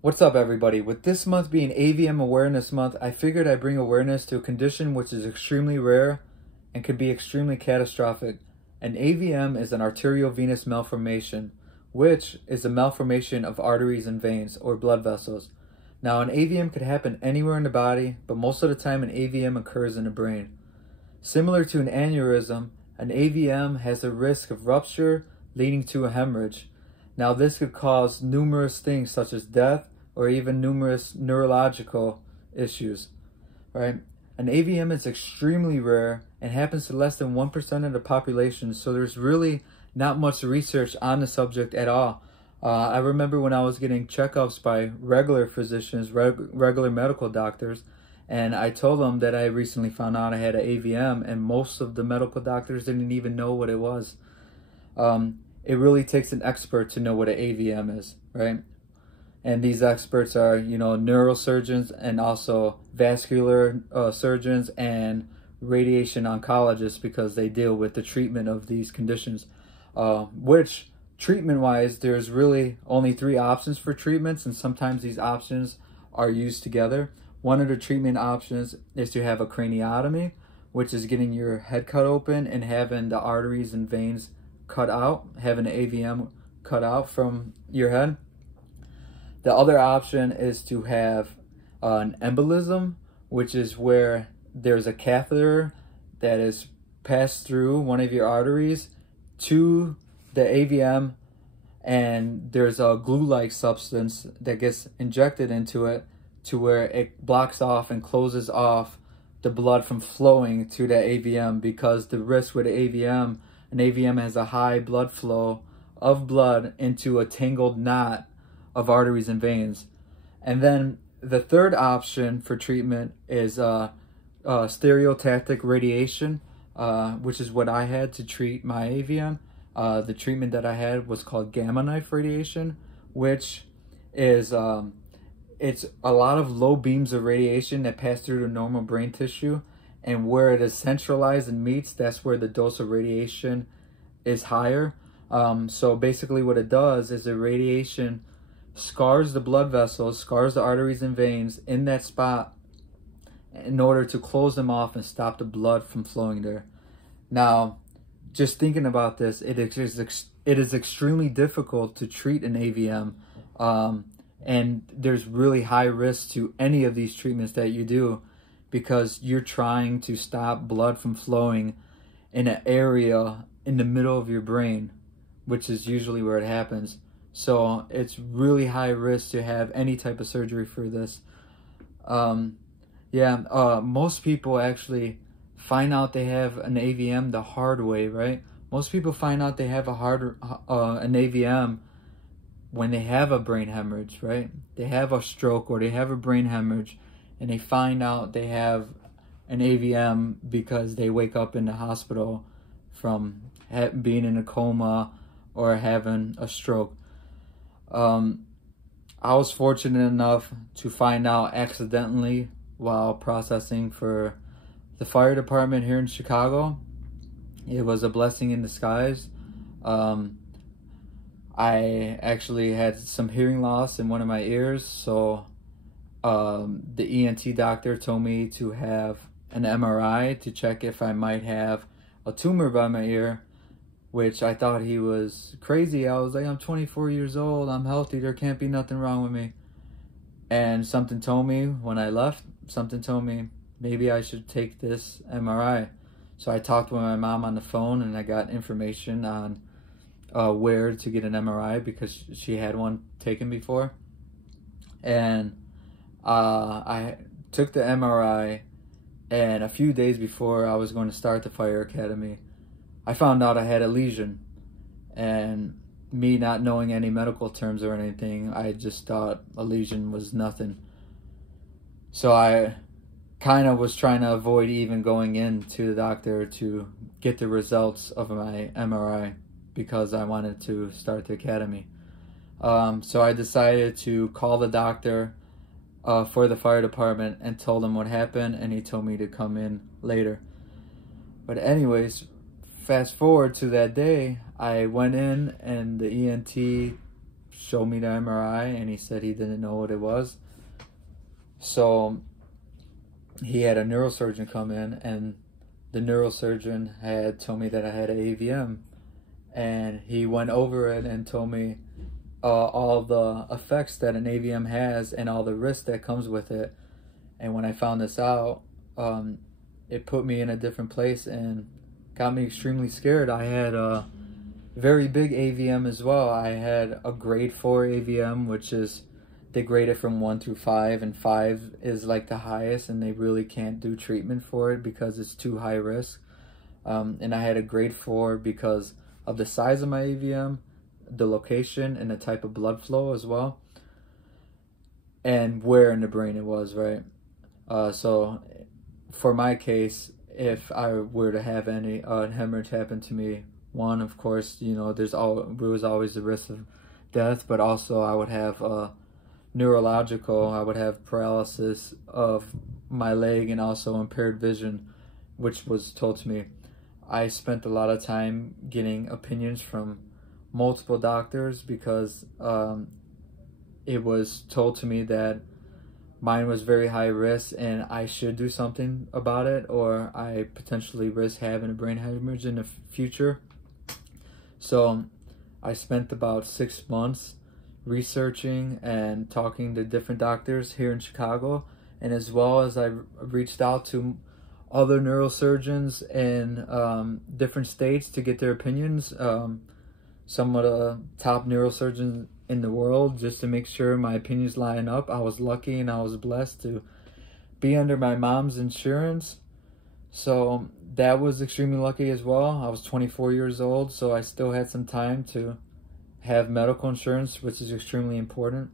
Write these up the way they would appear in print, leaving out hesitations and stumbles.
What's up, everybody? With this month being AVM Awareness Month, I figured I'd bring awareness to a condition which is extremely rare and can be extremely catastrophic. An AVM is an arteriovenous malformation, which is a malformation of arteries and veins or blood vessels. Now, an AVM could happen anywhere in the body, but most of the time an AVM occurs in the brain. Similar to an aneurysm, an AVM has a risk of rupture leading to a hemorrhage. Now, this could cause numerous things such as death or even numerous neurological issues, right? An AVM is extremely rare and happens to less than 1% of the population, so there's really not much research on the subject at all. I remember when I was getting checkups by regular physicians, regular medical doctors, and I told them that I recently found out I had an AVM, and most of the medical doctors didn't even know what it was. It really takes an expert to know what an AVM is, right? And these experts are, neurosurgeons and also vascular surgeons and radiation oncologists, because they deal with the treatment of these conditions. Which, treatment-wise, there's really only 3 options for treatments, and sometimes these options are used together. One of the treatment options is to have a craniotomy, which is getting your head cut open and having the arteries and veins cut out, having an AVM cut out from your head. The other option is to have an embolism, which is where there's a catheter that is passed through one of your arteries to the AVM, and there's a glue-like substance that gets injected into it to where it blocks off and closes off the blood from flowing to the AVM, because the risk with an AVM has a high blood flow of blood into a tangled knot of arteries and veins. And then the third option for treatment is stereotactic radiation, which is what I had to treat my AVM. The treatment that I had was called gamma knife radiation, which is it's a lot of low beams of radiation that pass through the normal brain tissue, and where it is centralized and meets, that's where the dose of radiation is higher. So basically what it does is the radiation scars the blood vessels, scars the arteries and veins in that spot in order to close them off and stop the blood from flowing there. Now, just thinking about this, it is extremely difficult to treat an AVM, and there's really high risk to any of these treatments that you do, because you're trying to stop blood from flowing in an area in the middle of your brain, which is usually where it happens. So it's really high risk to have any type of surgery for this. Most people actually find out they have an AVM the hard way, right? Most people find out they have an AVM when they have a brain hemorrhage, right? They have a stroke or they have a brain hemorrhage, and they find out they have an AVM because they wake up in the hospital from being in a coma or having a stroke. I was fortunate enough to find out accidentally while processing for the fire department here in Chicago. It was a blessing in disguise. I actually had some hearing loss in one of my ears, so the ENT doctor told me to have an MRI to check if I might have a tumor by my ear, which I thought he was crazy. I was like, I'm 24 years old, I'm healthy, there can't be nothing wrong with me. And something told me when I left, maybe I should take this MRI. So I talked with my mom on the phone, and I got information on where to get an MRI, because she had one taken before. And I took the MRI, and a few days before I was going to start the fire academy, I found out I had a lesion. And me not knowing any medical terms or anything, I just thought a lesion was nothing. So I kind of was trying to avoid even going in to the doctor to get the results of my MRI, because I wanted to start the academy. So I decided to call the doctor for the fire department and told him what happened, and he told me to come in later. But anyways, fast forward to that day, I went in, and the ENT showed me the MRI, and he said he didn't know what it was. So he had a neurosurgeon come in, and the neurosurgeon had told me that I had an AVM, and he went over it and told me all the effects that an AVM has and all the risk that comes with it. And when I found this out, it put me in a different place and got me extremely scared. I had a very big AVM as well. I had a grade 4 AVM, which is, they grade it from 1 through 5, and 5 is like the highest, and they really can't do treatment for it because it's too high risk. And I had a grade 4 because of the size of my AVM, the location, and the type of blood flow as well, and where in the brain it was, right? So for my case, if I were to have any hemorrhage happen to me, one, of course, you know, there was always the risk of death, but also I would have neurological, I would have paralysis of my leg and also impaired vision, which was told to me. I spent a lot of time getting opinions from multiple doctors because it was told to me that mine was very high risk and I should do something about it, or I potentially risk having a brain hemorrhage in the future. So I spent about 6 months researching and talking to different doctors here in Chicago, and as well as I reached out to other neurosurgeons in different states to get their opinions, some of the top neurosurgeons in the world, just to make sure my opinions line up. I was lucky and I was blessed to be under my mom's insurance, so that was extremely lucky as well. I was 24 years old, so I still had some time to have medical insurance, which is extremely important.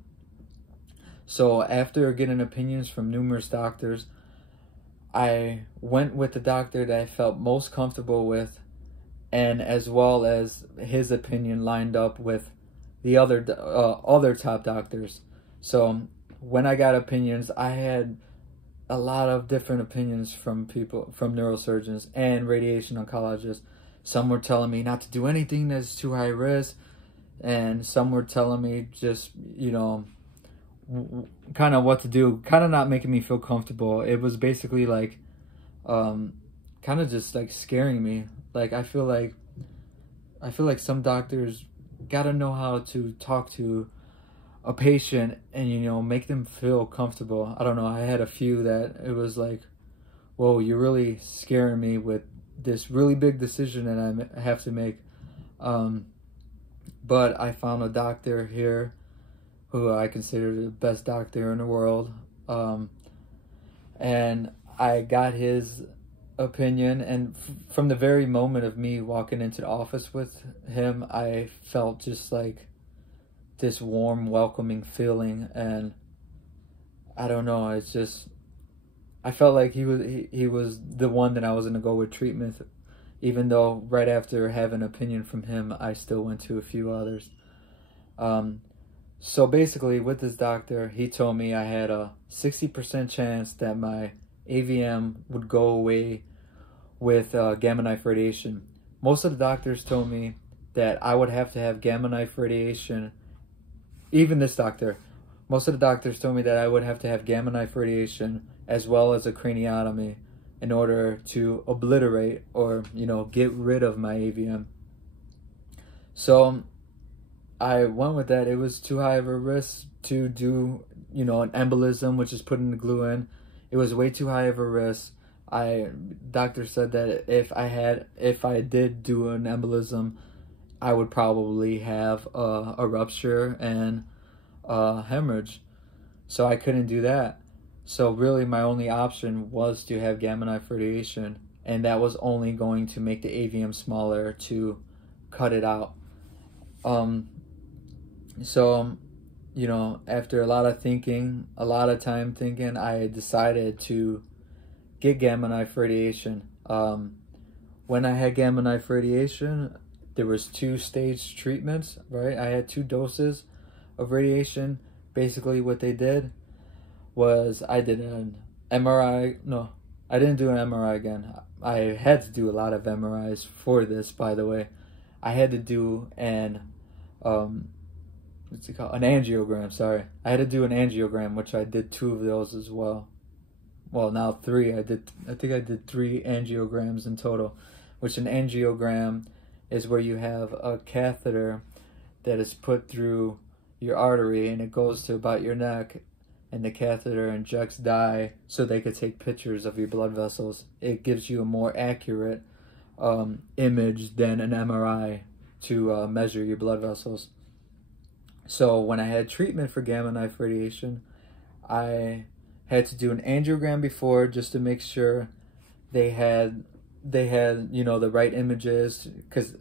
So after getting opinions from numerous doctors, I went with the doctor that I felt most comfortable with, and as well as his opinion lined up with the other top doctors. So when I got opinions, I had a lot of different opinions from people, from neurosurgeons and radiation oncologists. Some were telling me not to do anything that's too high risk, and some were telling me just, you know, kind of what to do, kind of not making me feel comfortable. It was basically like kind of just like scaring me. Like I feel like some doctors gotta know how to talk to a patient and, you know, make them feel comfortable. I don't know, I had a few that it was like, whoa, you're really scaring me with this really big decision that I have to make. But I found a doctor here who I consider the best doctor in the world, and I got his opinion, and from the very moment of me walking into the office with him, I felt just like this warm, welcoming feeling, and I don't know, it's just, I felt like he was the one that I was going to go with treatment, even though right after having an opinion from him, I still went to a few others. So basically with this doctor, he told me I had a 60% chance that my AVM would go away with gamma knife radiation. Most of the doctors told me that I would have to have gamma knife radiation. Even this doctor, most of the doctors told me that I would have to have gamma knife radiation as well as a craniotomy in order to obliterate or, you know, get rid of my AVM. So I went with that. It was too high of a risk to do, you know, an embolism, which is putting the glue in. It was way too high of a risk. Doctor said that if I did do an embolism, I would probably have a rupture and a hemorrhage. So I couldn't do that. So really my only option was to have gamma knife radiation, and that was only going to make the AVM smaller to cut it out. So, you know, after a lot of thinking, a lot of time thinking, I decided to get gamma knife radiation. When I had gamma knife radiation, there was 2-stage treatments, right? I had 2 doses of radiation. Basically what they did was I did an MRI. No, I didn't do an MRI again. I had to do a lot of MRIs for this, by the way. I had to do an what's it called? An angiogram, sorry. I had to do an angiogram, which I did 2 of those as well. Well, now 3. I think I did 3 angiograms in total, which an angiogram is where you have a catheter that is put through your artery and it goes to about your neck, and the catheter injects dye so they could take pictures of your blood vessels. It gives you a more accurate image than an MRI to measure your blood vessels. So when I had treatment for gamma knife radiation, I had to do an angiogram before just to make sure they had the right images, because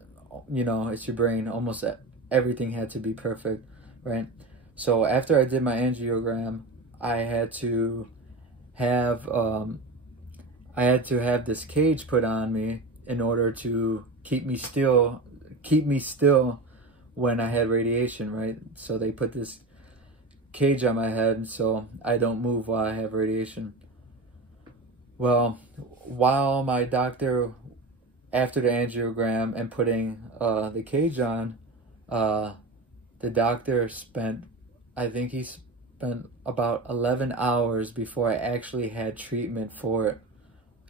it's your brain. Almost everything had to be perfect, right? So after I did my angiogram, I had to have this cage put on me in order to keep me still when I had radiation, right? So they put this cage on my head so I don't move while I have radiation. Well, while my doctor, after the angiogram and putting the cage on, the doctor spent about 11 hours before I actually had treatment for it.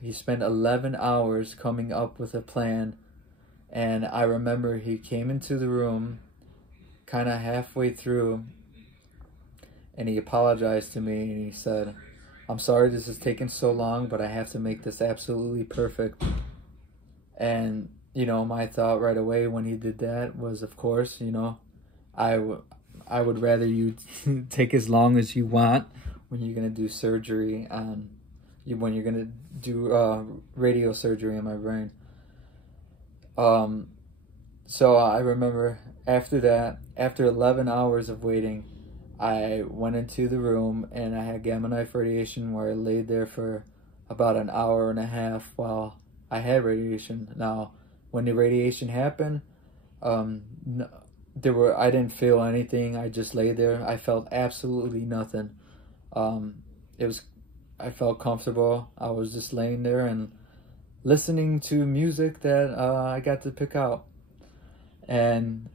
He spent 11 hours coming up with a plan, and I remember he came into the room kind of halfway through, and he apologized to me, and he said, "I'm sorry this is taking so long, but I have to make this absolutely perfect." And, my thought right away when he did that was, of course, I would rather you take as long as you want when you're going to do surgery on, when you're going to do radio surgery on my brain. So I remember after that, after 11 hours of waiting, I went into the room and I had gamma knife radiation, where I laid there for about an hour and a half while I had radiation. Now, when the radiation happened, I didn't feel anything. I just lay there. I felt absolutely nothing. I felt comfortable. I was just laying there and listening to music that I got to pick out. And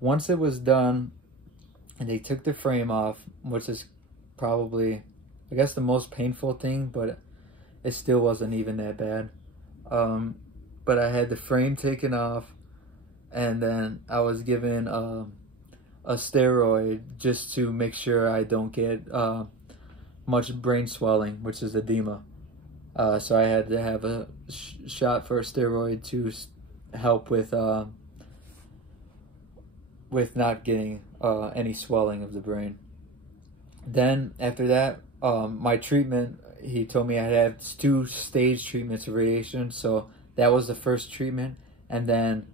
once it was done and they took the frame off, which is probably, I guess, the most painful thing, but it still wasn't even that bad. But I had the frame taken off, and then I was given a steroid just to make sure I don't get much brain swelling, which is edema. So I had to have a shot for a steroid to help with not getting any swelling of the brain. Then after that, my treatment, he told me I had to have 2 stage treatments of radiation. So that was the first treatment, and then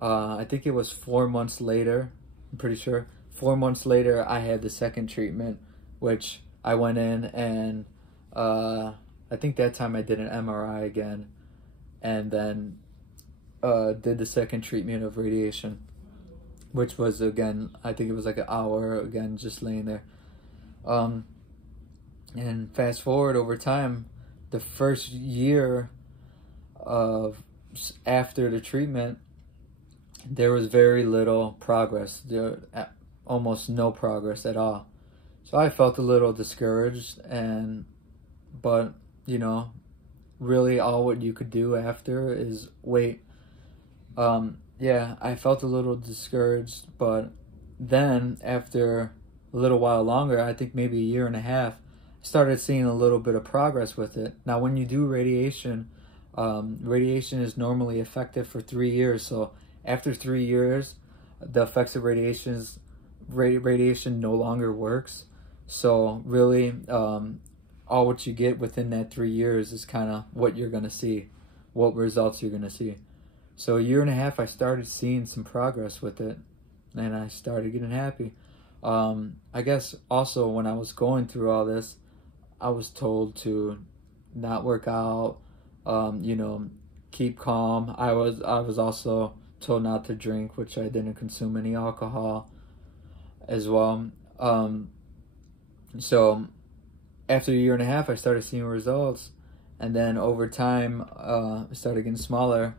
I think it was 4 months later, I'm pretty sure, 4 months later, I had the second treatment, which I went in and I think that time I did an MRI again, and then did the second treatment of radiation, which was, again, I think it was like an hour, again, just laying there. And fast forward over time, the first year after the treatment, there was very little progress. There almost no progress at all. So I felt a little discouraged, but really all what you could do after is wait. Yeah, I felt a little discouraged, but then after a little while longer, I think maybe a year and a half, I started seeing a little bit of progress with it. Now, when you do radiation, radiation is normally effective for 3 years. So after 3 years, the effects of radiation no longer works. So really, all what you get within that 3 years is kind of what you're going to see, what results you're going to see. So a year and a half, I started seeing some progress with it, and I started getting happy. I guess also when I was going through all this, I was told to not work out, keep calm. I was also told not to drink, which I didn't consume any alcohol as well. So after a year and a half, I started seeing results, and then over time, it started getting smaller.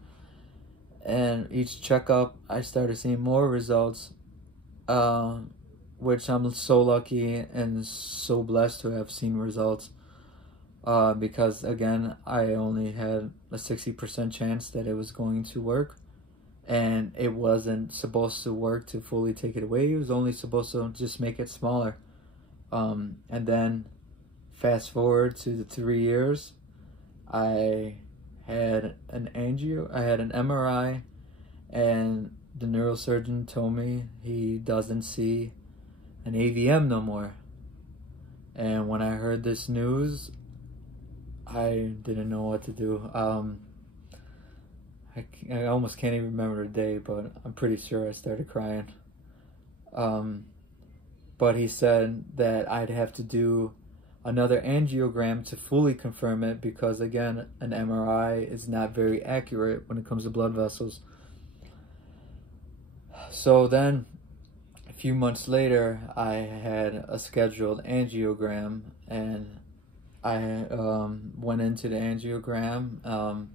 And each checkup, I started seeing more results. which I'm so lucky and so blessed to have seen results. Because again, I only had a 60% chance that it was going to work, and it wasn't supposed to work to fully take it away. It was only supposed to just make it smaller. And then fast forward to the 3 years, I had an MRI, and the neurosurgeon told me he doesn't see an AVM no more. And when I heard this news, I didn't know what to do. I almost can't even remember the day, but I'm pretty sure I started crying. But he said that I'd have to do another angiogram to fully confirm it, because again, an MRI is not very accurate when it comes to blood vessels. So then, a few months later, I had a scheduled angiogram, and I went into the angiogram,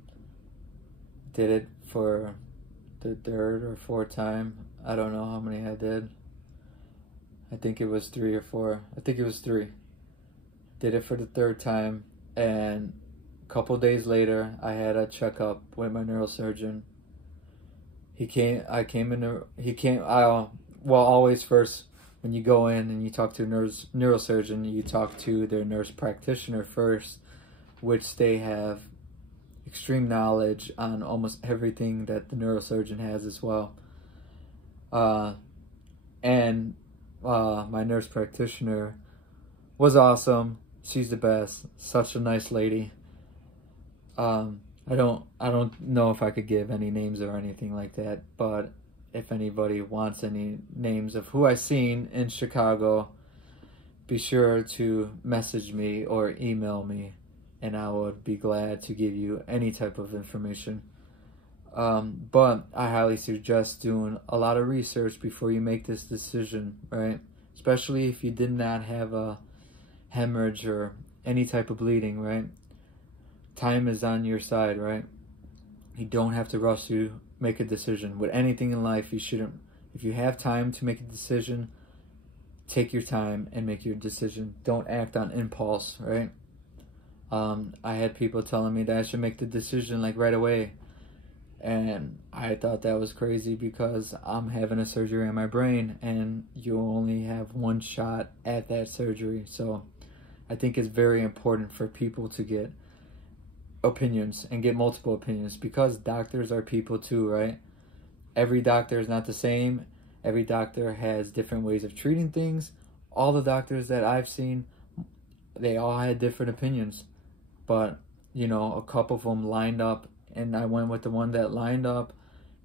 did it for the third or fourth time. I don't know how many I did. I think it was 3 or 4. I think it was 3. Did it for the third time, and a couple days later, I had a checkup with my neurosurgeon. Always first, when you go in and you talk to a neurosurgeon, you talk to their nurse practitioner first, which they have extreme knowledge on almost everything that the neurosurgeon has as well. And my nurse practitioner was awesome. She's the best. Such a nice lady. I don't know if I could give any names or anything like that, but if anybody wants any names of who I've seen in Chicago, be sure to message me or email me, and I would be glad to give you any type of information. But I highly suggest doing a lot of research before you make this decision, right? Especially if you did not have a hemorrhage or any type of bleeding, right? Time is on your side, right? You don't have to rush to make a decision. With anything in life, you shouldn't. If you have time to make a decision, take your time and make your decision. Don't act on impulse, right? I had people telling me that I should make the decision like right away, and I thought that was crazy, because I'm having a surgery on my brain and you only have one shot at that surgery. So I think it's very important for people to get opinions and get multiple opinions, because doctors are people too, right? Every doctor is not the same. Every doctor has different ways of treating things. All the doctors that I've seen, they all had different opinions, but you know, a couple of them lined up, and I went with the one that lined up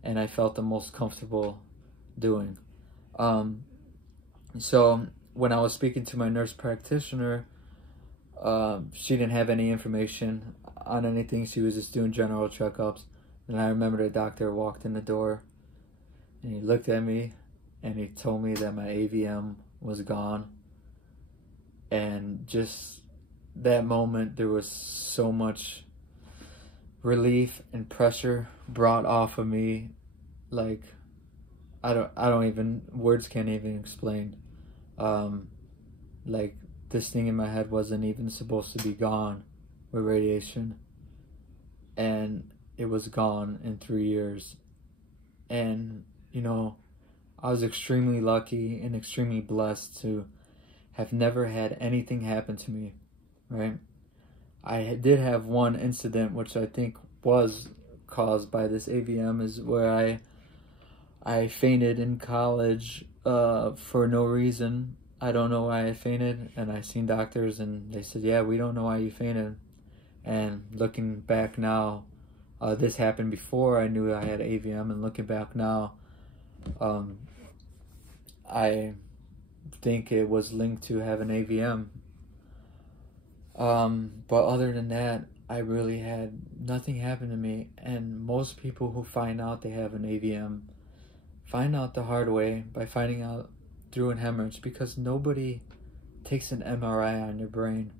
and I felt the most comfortable doing. So when I was speaking to my nurse practitioner, she didn't have any information on anything. She was just doing general checkups. And I remember the doctor walked in the door and he looked at me and he told me that my AVM was gone. And just that moment, there was so much relief and pressure brought off of me. Like, words can't even explain. Like, this thing in my head wasn't even supposed to be gone with radiation, and it was gone in 3 years. And you know, I was extremely lucky and extremely blessed to have never had anything happen to me, right? I did have one incident which I think was caused by this AVM, is where I fainted in college for no reason. I don't know why I fainted, and I seen doctors and they said, yeah, we don't know why you fainted. And looking back now, this happened before I knew I had AVM, and looking back now, I think it was linked to having AVM. But other than that, I really had nothing happen to me. And most people who find out they have an AVM find out the hard way by finding out through an hemorrhage, because nobody takes an MRI on your brain.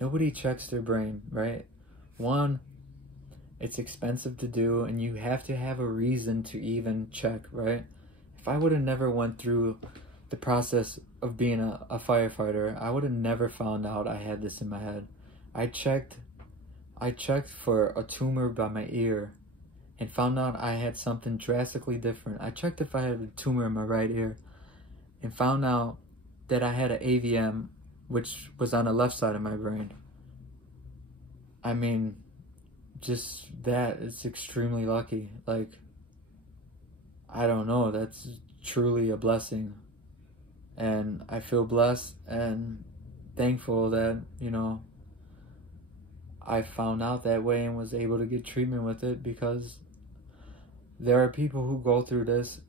Nobody checks their brain, right? One, it's expensive to do, and you have to have a reason to even check, right? if I would have never went through the process of being a firefighter, I would have never found out I had this in my head. I checked for a tumor by my ear and found out I had something drastically different. I checked if I had a tumor in my right ear and found out that I had an AVM, which was on the left side of my brain. I mean, just that, it's extremely lucky. Like, I don't know, that's truly a blessing. And I feel blessed and thankful that, you know, I found out that way and was able to get treatment with it, because there are people who go through this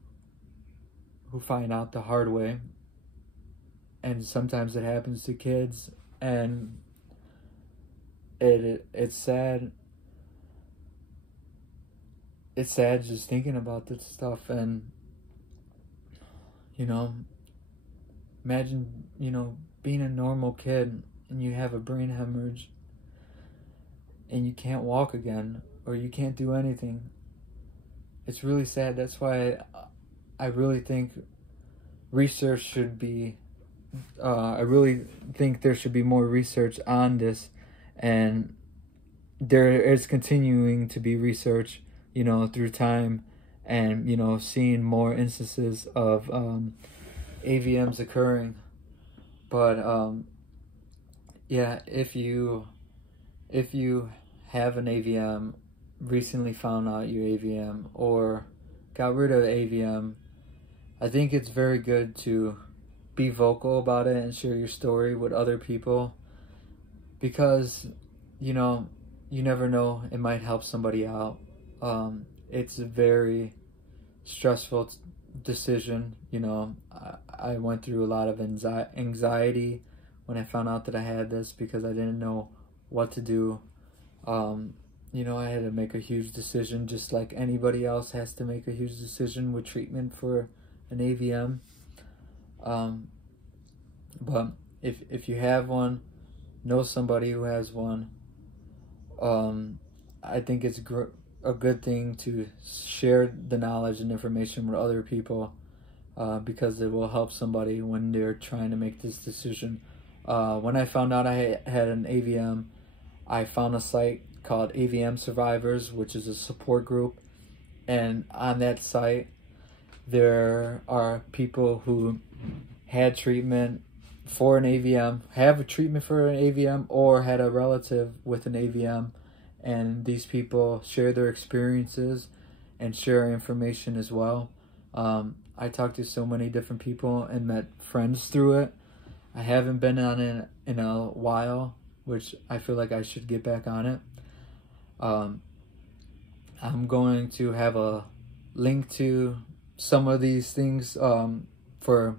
who find out the hard way, and sometimes it happens to kids, and it's sad. It's sad just thinking about this stuff. And, you know, imagine, you know, being a normal kid and you have a brain hemorrhage and you can't walk again, or you can't do anything. It's really sad. That's why I really think research should be, I really think there should be more research on this, and there is continuing to be research, you know, through time, and, you know, seeing more instances of AVMs occurring. But yeah, if you have an AVM, recently found out your AVM, or got rid of AVM, I think it's very good to be vocal about it and share your story with other people, because, you know, you never know, it might help somebody out. It's a very stressful decision. You know, I went through a lot of anxiety when I found out that I had this, because I didn't know what to do. You know, I had to make a huge decision, just like anybody else has to make a huge decision with treatment for an AVM. But if you have one, know somebody who has one. I think it's a good thing to share the knowledge and information with other people, because it will help somebody when they're trying to make this decision. When I found out I had an AVM, I found a site called AVM Survivors, which is a support group, and on that site there are people who had treatment for an AVM, have a treatment for an AVM, or had a relative with an AVM, and these people share their experiences and share information as well. I talked to so many different people and met friends through it. I haven't been on it in a while, which I feel like I should get back on it. I'm going to have a link to some of these things for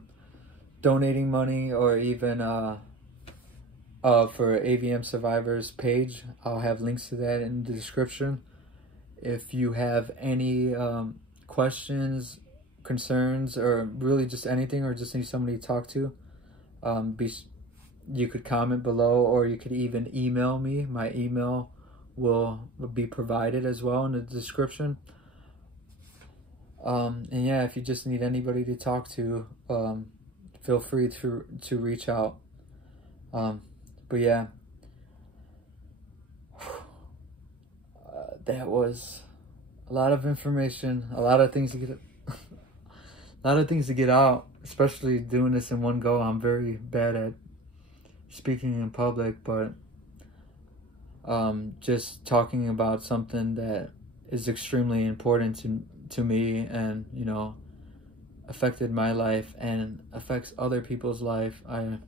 donating money, or even for AVM Survivors page. I'll have links to that in the description. If you have any questions, concerns, or really just anything, or just need somebody to talk to, you could comment below, or you could even email me. My email will be provided as well in the description. And yeah, if you just need anybody to talk to, feel free to reach out. But yeah, that was a lot of information, a lot of things to get, a lot of things to get out, especially doing this in one go. I'm very bad at speaking in public, but just talking about something that is extremely important to me, and, you know, affected my life and affects other people's life. I'm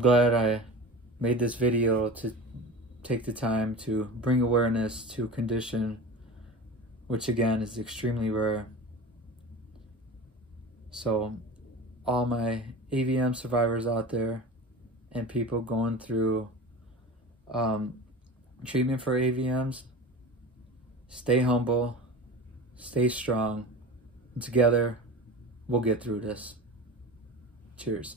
glad I made this video to take the time to bring awareness to a condition which, again, is extremely rare. So all my AVM survivors out there and people going through treatment for AVMs, stay humble, stay strong, and together we'll get through this. Cheers.